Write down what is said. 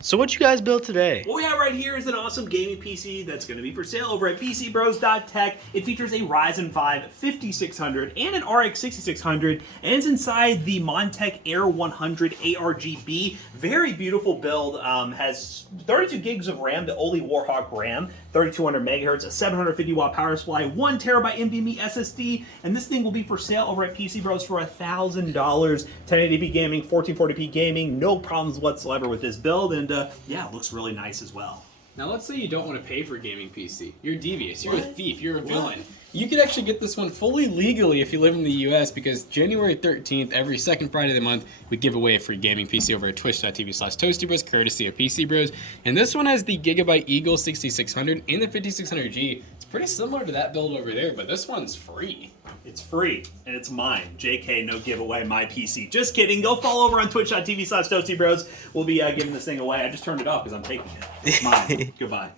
So what you guys built today? What we have right here is an awesome gaming PC that's going to be for sale over at PCBros.tech. It features a Ryzen 5 5600 and an RX 6600, and it's inside the Montech Air 100 ARGB. Very beautiful build. Has 32 gigs of RAM, the Oli Warhawk RAM, 3200 megahertz, a 750 watt power supply, 1 terabyte NVMe SSD, and this thing will be for sale over at PC Bros for $1,000. 1080p gaming, 1440p gaming, no problems whatsoever with this build, and yeah, it looks really nice as well. Now let's say you don't want to pay for a gaming PC. You're devious, you're a thief, you're a villain. You could actually get this one fully legally if you live in the US, because January 13th, every second Friday of the month, we give away a free gaming PC over at twitch.tv/ToastyBros, courtesy of PC Bros. And this one has the Gigabyte Eagle 6600 and the 5600G. It's pretty similar to that build over there, but this one's free. It's free, and it's mine. JK, no giveaway, my PC. Just kidding. Go follow over on twitch.tv/ToastyBros. We'll be giving this thing away. I just turned it off because I'm taking it. It's mine. Goodbye.